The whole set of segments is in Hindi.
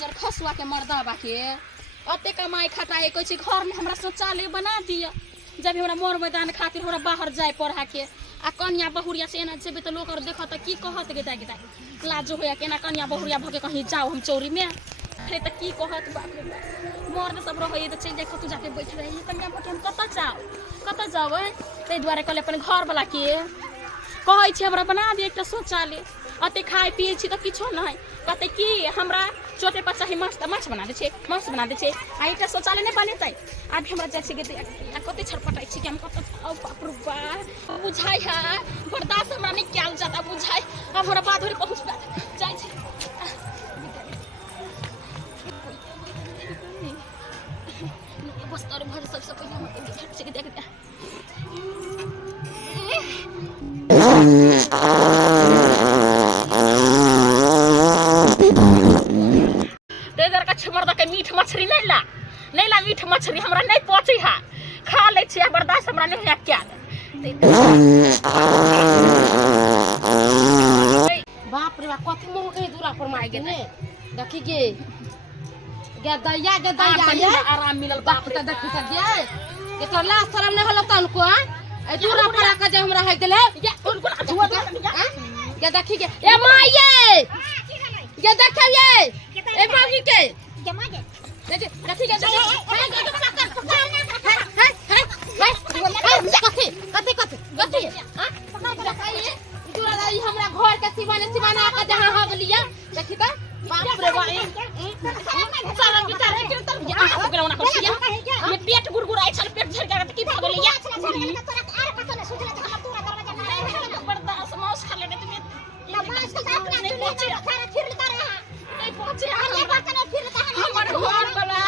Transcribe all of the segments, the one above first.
जर खसुआ के मर्दा बाके अते कमाई खटाई कोई चीज घर में हमरा शौचालय बना दिया जब हमरा मोर मैदान खातिर हमरा बाहर जाए पढ़ा के आ कन्या बहुरिया से ना जेबे तो लोग और देखत की कहत गेदा गेदा लाजो होया केना कन्या बहुरिया भगे कहीं जाओ हम चोरी में अरे त की कहत बाप रे मोर सब रहे त चल जाए कतु जाके बैठ रही कन्या भगे हम कत जाओ तै द्वारे कले अपन घर वाला के कहै छी हमरा बना दे एकटा शौचालय अते खाए पिए छी त किछो नहीं कहते कि हमरा छोटे पर चाहे मस्त माछ बना दे छे माछ बना दे छे आ एकटा शौचालय नहीं बनेतै आब हमरा जाय छी गेते कते छटपटाई छी कि हम कत आओ बाप रे बा बुझाई है बर्दाश्त हमरा नहीं कैल जाता बुझाई अब हमरा बात होरी पहुंच जाय छी बस और भर सबसे पहले हम घट से देख मर्दा के मीठ मछली नहीं ला मीठ मछली हमरा नहीं पहुंची है खा ले छी बर्दाश्त हमरा नहीं है क्या बाप रे कथि मोह के दूरा पर मार गेने देखि गे दैया आराम मिलल बाप रे देखि त गे के तो लाश शरम नहीं हलो तन को ए दूरा पर आके जे हमरा है गेले ये देखि गे ए माये ये देखिए ए बागी के कथी हमरा घर के सिवाना आके जहां हो गलिया देखी त बाप रे बा सारा बिचार के तब ना करसिया ये पेट गुरगुराई छल पेट झर के की भाग गलिया बर्दाश्त मौस खा लेने तुम माछ का अपना नहीं पहुंचे सारा फिर लेता रहा नहीं पहुंचे हमर घर वाला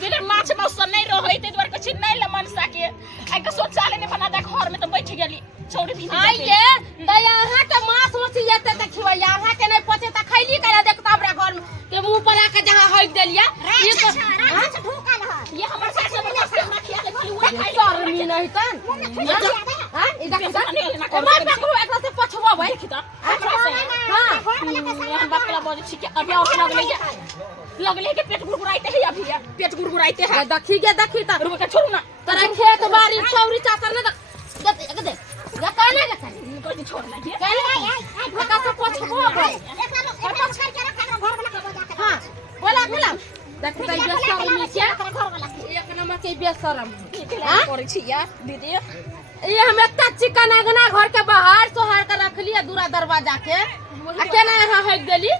बिगर माछ मौस नहीं रहै ते द्वार कुछ नहीं ल मन सके आई के शौचालय ने बना दे घर में तो बैठ गेली छोड़ी भी आई के दया हां के माछ मछली एते देखियो यहां के नहीं पचे त खैली करे देखता हमरा घर में के मुंह पर आके जहां हक देलिया ये तो राछ ढोका न ये हमर सास हमरा खिया ले भली वो शर्मी नहीं तन हां ई देख मार पकड़ो एकरा से पछवा भाई देखि त हमरा से हां हम बकला बोले छी के अभी और लगले के पेट गुरगुराइते है अभी पेट गुरगुराइते है देखी त रुक के छोड़ू ना तोरा खेत बाड़ी चौरी चाकर न दे या काने के कोई छोड़ ना के भका से पछबो भाई फोटो छाड़ के रखा घर वाला के बजा के हां बोला देख त बेशरम के घर वाला एक नंबर के बेशरम हां करे छी यार दीदी ये हम एकटा चिकन अगना घर के बाहर सोहार के रख लिया दूरा दरवाजा के अकेला यहां हक गेली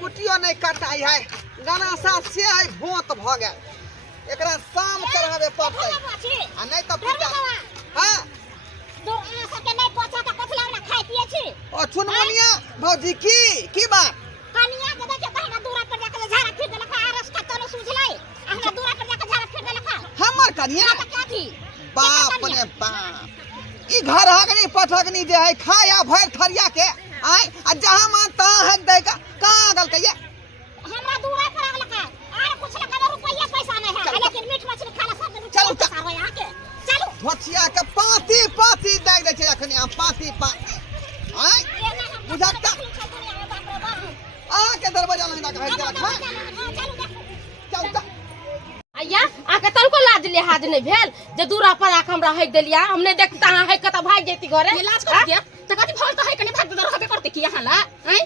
कुटियो नहीं कटाई है गाना साथ से है भोत भ गेल एकरा शाम चढ़ावे पड़तै आ नहीं त पिता हां दो सबके नहीं पहुंचा त कथि लागना खाइ पिए छी ओ चुनमुनिया भौजी की बात कनिया के देखे पहिना दूरा पर जाके झाड़ा फिर देलका आरस का तनो सुझलै हमरा दूरा पर जाके झाड़ा फिर देलका हमर कनिया त कथि बाप रे बाप ई घर हगनी पठगनी जे है खाया भर थरिया के आय आ जहां मान तहां हक दे का गल कहिए हमरा दूरा पर लगलका आर कुछ लगा रुपया पैसा नहीं है लेकिन मीठ मछली खाना सब चलो सारो यहां के चलो धोतिया के पाती दाग दे छै अखनी हम पाती आय बुझाता आ के दरवाजा लगा के हट जा चल आया आके तनको लाज लिहाज नहीं भेल जे दूरा पर आके हमरा हक देलिया हमने देखता हां हक त भाग जेती घरे इलाज कर दिया त कथि भल त है कने भाग दर हबे करते की यहां ला हैं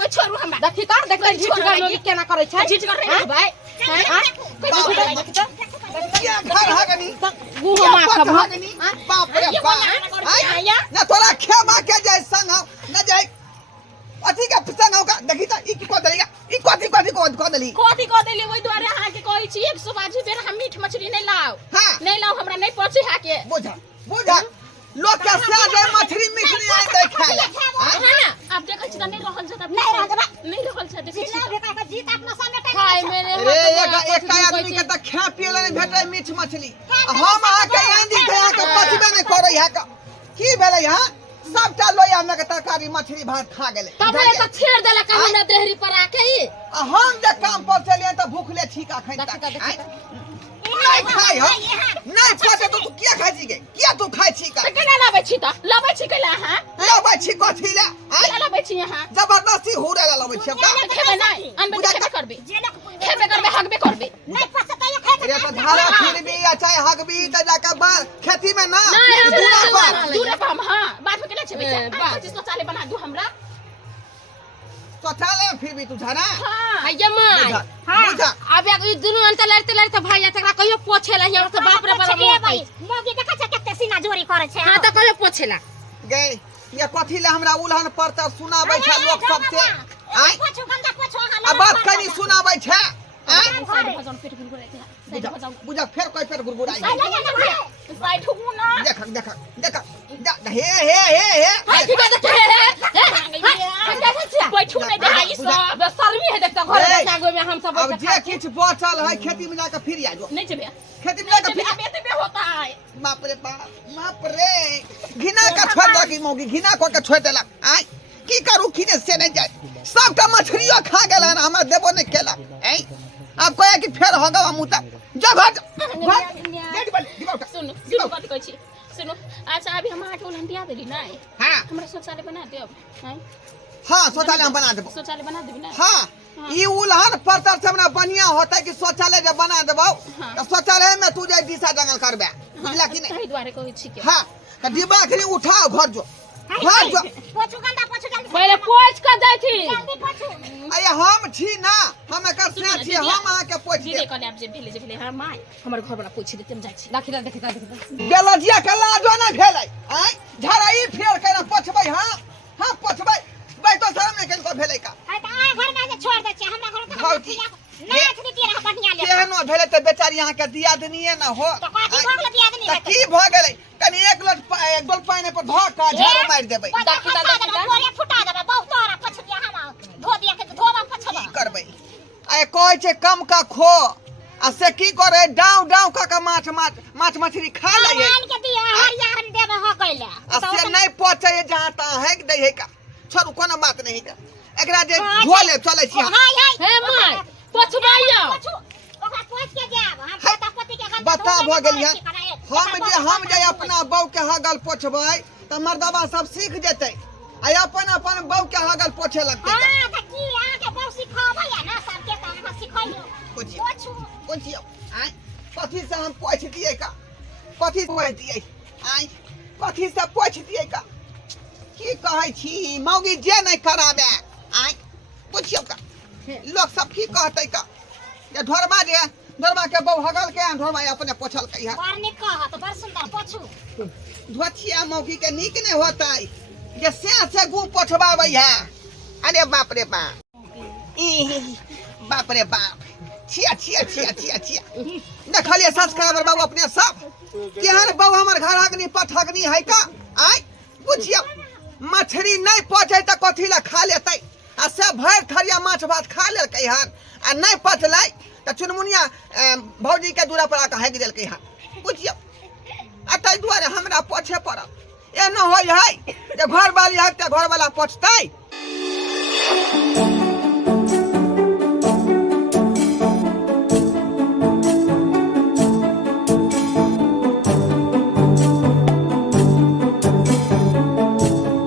कोई छोरू हमरा देखी त देख छोड़ केना करे छै झिझ कर रे भाई हां क्या घर हगनी गुहो मा खब बाप रे बाप आया ना तोरा खेबा के जाय संग न जाय अथी का संग का देखी त ई को देलिया ई कथि को देली कथि को देली ओइ द्वारे अहाँ के कहै छी 100 बाजी बेर हम मीठ मछली नहीं लाओ हां नहीं लाओ हमरा नहीं पहुंचे है के बुझा लोग के साजे मछली मिछली आइ दे खाए हां ना अब देखै छी त नहीं रहल छ त नहीं रहल छ देखै छी बेटा का जीत अपना सामने खाए मेरे अरे एक आदमी के त खा पिए ले भेटै मीठ मछली हम आ के आंधी के के पचबे नहीं करै है की भेलै हां सबटा लोया में के तरकारी मछली भात खा गेले तबे त छेड़ देला का हमरा देहरी पर आके ई हम जे काम पर चलिए त भूखले ठीका खैता नहीं खाई हो नहीं पचे तो तू क्या खाई छी के क्या तू खाई छी का केना लाबै छी त लबै छी कैला हां लबै छी कथी ले कैला लबै छी यहाँ जबरदस्ती हुरे ला लबै छी का खेबे नहीं अनबे खेबे करबे खेबे करबे हकबे करबे नहीं पसता ये खाए रे त धारा फिर भी या चाहे हकबी त जाके बा खेती में ना दूर पर हां बाद में केना छबे बात शौचालय बना दू हमरा शौचालय फिर भी तू झना हां ये माय बुझा अब एक दुनु अंत लड़ते भाई तकरा कहियो पोछेला यहाँ से बाप रे बाप मोगी देखा छ कते सीना जोरी करे छै हां त कहियो पोछेला गए ये कथी ले हमरा उल्हन पड़ता सुनाबै छै लोग सब से आय पोछू गंदा पोछू अब बात कनी सुनाबै छै आय भजन पेट गुरगुराई साइड भजन बुझा फेर कोई पेट गुरगुराई साइड हुकू ना देख हे बैठू नहीं दे ई सब शर्मी है देखता घर में जागो में हम सब अब जे किछ बचल है खेती में जाके फिर आ जो नहीं छबे खेती में जाके फिर बेते में होता है बाप रे घिना का छोड़ दे की मौगी घिना को के छोड़ देला आय की करू खिने से नहीं जाए सबका मछलियो खा गेला ना हमरा देबो नहीं केला ऐ अब कहे कि फेर हो गवा मुता जगह सुनो बात कहै छी सुनो अच्छा अभी हम 8 घंटा दिया देली नहीं हां हमरा शौचालय बना देब हैं हां शौचालय हम बना देबो शौचालय बना देबी ना हां ई उल्हन पड़तर से हमरा बढ़िया होतै कि शौचालय जब बना देबो तो शौचालय में तू जाय दिशा जंगल करबे बुझला कि नहीं ताहि द्वारे कहै छी के हां त डिब्बा खरी उठाओ घर जो पोछू गंदा पोछू जल्दी पहले पोछ कर दै थी जल्दी पोछू अरे हम छी ना हम एकर से छी हम अहाँ के पोछ दीदी दे कहले आप जे भेले हम माय हमर घर वाला पूछ देते हम जाय छी देखता बेलजिया के लाजो नहीं भेलै आय झराई फेर के ना पोछबै हां पोछबै भाई तो शर्म नहीं केनको भेलै का है त आ घर में से छोड़ दे छै हमरा घर भौजी, का ना छुटी रहा बढ़िया ले केहनो भेलै त बेचारी अहाँ के दिया दनिए ना हो तो काठी भगल दिया दनी त की भ गेलै कनी एक डोल पानी पर धो का झाड़ू मार देबै बोरिया फुटा देबे बहुत तोरा पोछ दिया हम धो दिया के धोबा पोछबा की करबै आय कहै छै कम का खो आ से की करे डाउ का माछ मछली खा लै है मान के दिया हरिया हम देबे हो गइले आ से नहीं पहुंचे जहां तहां है दे है का छोड़ू कोनो बात नहीं का एकरा जे झोले चलै छी हाय हाय हे माय पोछबाइया ओकरा पोछ के जाब हम पता पति के गंदा बता भ गेल हम जे अपना बहू के हगल पोछबै त मर्दबा सब सीख जेतै आ अपन बहू के हगल पोछे लगतै हां त की आ के बहुत सिखाबै या ना सबके त हम सिखाइयो पोछियो आय कथी से हम पोछ दिए का कथी पोछ दिए आय कथी से पोछ दिए का की कहै छी मौगी जे नहीं कराबे आय पूछियो का लोग सब की कहतै का ये ढोरबा के बहू हगल के ढोरबा अपने पोछल के है बार निक कह त बड़ सुंदर पोछू धोतिया मौगी के नीक नहीं होतै जे से गु पोछबाबै है अरे बाप रे बाप बाप रे बाप छिया देखलिए सब्सक्राइबर बाबू अपने सब केहन बाबू हमर घर हगनी पठगनी है का आय पूछियो मछली नहीं पचे त कथी ला खा लेतै आ से भर थरिया माछ भात खा लेलकै हन आ नहीं पचलै त चुनमुनिया भौजी के दूरा पर आके हग देलकै हन पूछियो आ तै दुआरे हमरा पोछे पड़ल एना होय है जे घर वाली हक त घर वाला पोछतै